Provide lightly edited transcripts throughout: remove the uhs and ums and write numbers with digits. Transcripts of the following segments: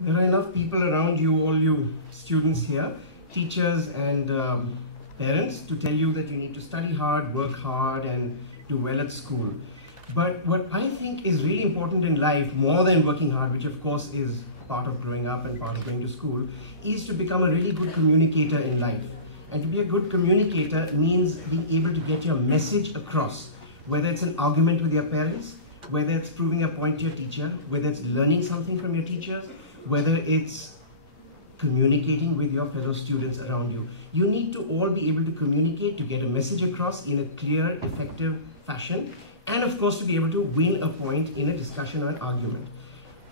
There are enough people around you, all you students here, teachers and parents, to tell you that you need to study hard, work hard and do well at school. But what I think is really important in life, more than working hard, which of course is part of growing up and part of going to school, is to become a really good communicator in life. And to be a good communicator means being able to get your message across, whether it's an argument with your parents, whether it's proving a point to your teacher, whether it's learning something from your teachers, whether it's communicating with your fellow students around you. You need to all be able to communicate, to get a message across in a clear, effective fashion, and of course to be able to win a point in a discussion or an argument.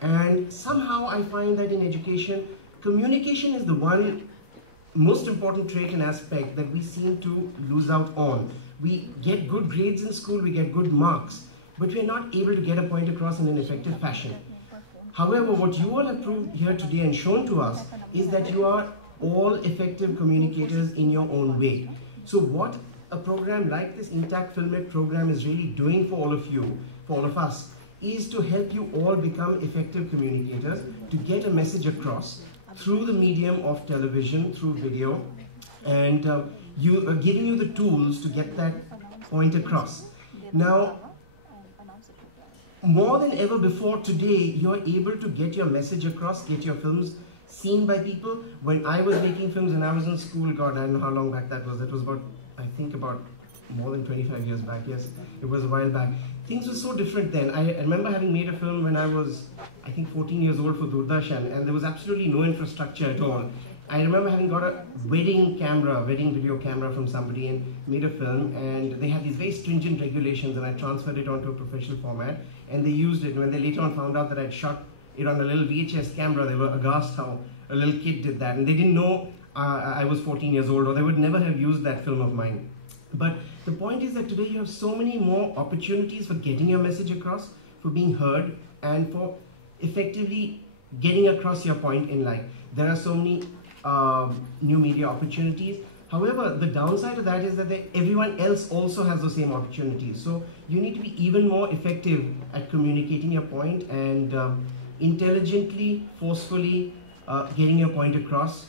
And somehow I find that in education, communication is the one most important trait and aspect that we seem to lose out on. We get good grades in school, we get good marks, but we're not able to get a point across in an effective fashion. However, what you all have proved here today and shown to us is that you are all effective communicators in your own way. So what a program like this INTACH Filmmaker program is really doing for all of you, for all of us, is to help you all become effective communicators, to get a message across through the medium of television, through video, and giving you the tools to get that point across. Now, more than ever before today, you're able to get your message across, get your films seen by people. When I was making films and I was in school, God, I don't know how long back that was. That was about, I think about more than 25 years back. Yes, it was a while back. Things were so different then. I remember having made a film when I was, I think, 14 years old for Doordarshan, and there was absolutely no infrastructure at all. I remember having got a wedding video camera from somebody and made a film, and they had these very stringent regulations, and I transferred it onto a professional format, and they used it. When they later on found out that I'd shot it on a little VHS camera, they were aghast how a little kid did that, and they didn't know I was 14 years old, or they would never have used that film of mine. But the point is that today you have so many more opportunities for getting your message across, for being heard, and for effectively getting across your point in life. There are so many new media opportunities. However, the downside of that is that everyone else also has the same opportunities. So you need to be even more effective at communicating your point and intelligently, forcefully getting your point across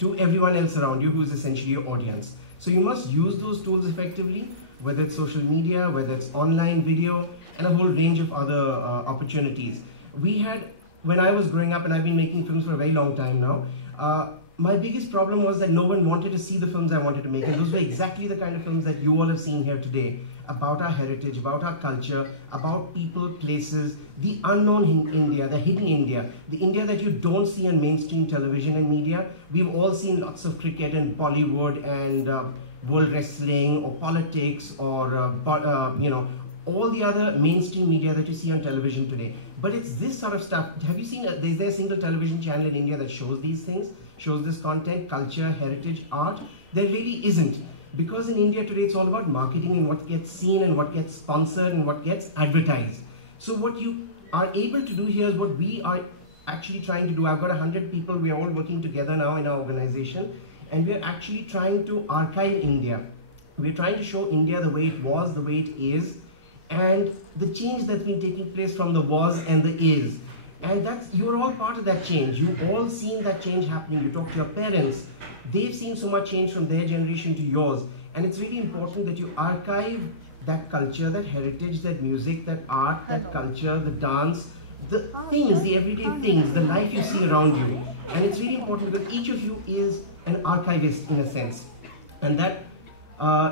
to everyone else around you who is essentially your audience. So you must use those tools effectively, whether it's social media, whether it's online video, and a whole range of other opportunities. When I was growing up, and I've been making films for a very long time now, my biggest problem was that no one wanted to see the films I wanted to make, and those were exactly the kind of films that you all have seen here today, about our heritage, about our culture, about people, places, the unknown in India, the hidden India, the India that you don't see on mainstream television and media. We've all seen lots of cricket and Bollywood and world wrestling or politics or all the other mainstream media that you see on television today. But it's this sort of stuff. Have you seen, is there a single television channel in India that shows these things, shows this content, culture, heritage, art? There really isn't. Because in India today, it's all about marketing and what gets seen and what gets sponsored and what gets advertised. So what you are able to do here is what we are actually trying to do. I've got 100 people, we are all working together now in our organization, and we're actually trying to archive India. We're trying to show India the way it was, the way it is, and the change that's been taking place from the was and the is. And you're all part of that change. You've all seen that change happening. You talk to your parents. They've seen so much change from their generation to yours. And it's really important that you archive that culture, that heritage, that music, that art, that culture, the dance, the things, the everyday things, the life you see around you. And it's really important because each of you is an archivist in a sense. And that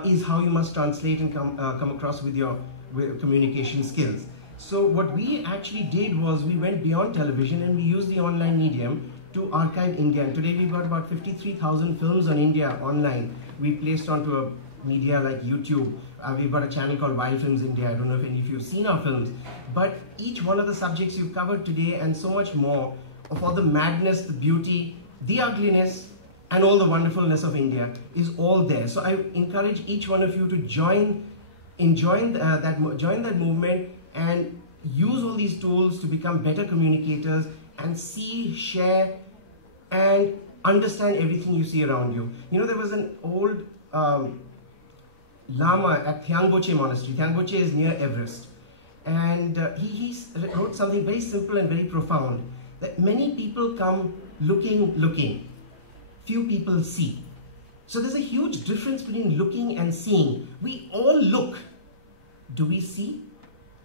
is how you must translate and come across with your communication skills. So what we actually did was we went beyond television and we used the online medium to archive India. And today we've got about 53,000 films on India online. We placed onto a media like YouTube. We've got a channel called WildFilmsIndia. I don't know if any of you have seen our films. But each one of the subjects you've covered today and so much more of all the madness, the beauty, the ugliness, and all the wonderfulness of India is all there. So I encourage each one of you to join that movement and use all these tools to become better communicators and see, share, and understand everything you see around you. You know, there was an old Lama at Thangboche Monastery. Thangboche is near Everest. And he wrote something very simple and very profound. that many people come looking. Few people see. So there's a huge difference between looking and seeing. We all look. Do we see?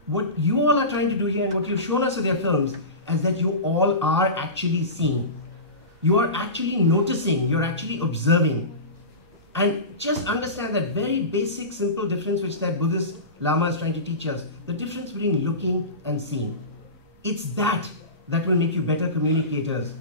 What you all are trying to do here and what you've shown us with your films is that you all are actually seeing. You are actually noticing. You're actually observing. And just understand that very basic, simple difference which that Buddhist Lama is trying to teach us. The difference between looking and seeing. It's that will make you better communicators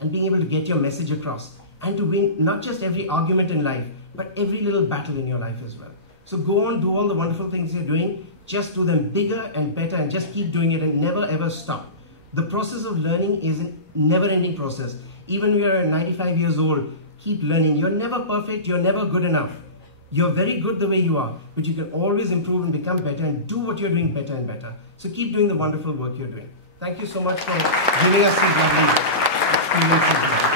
and being able to get your message across and to win not just every argument in life, but every little battle in your life as well. So go on, do all the wonderful things you're doing, just do them bigger and better and just keep doing it and never ever stop. The process of learning is a never-ending process. Even when you're 95 years old, keep learning. You're never perfect, you're never good enough. You're very good the way you are, but you can always improve and become better and do what you're doing better and better. So keep doing the wonderful work you're doing. Thank you so much for giving us these lovely experiences.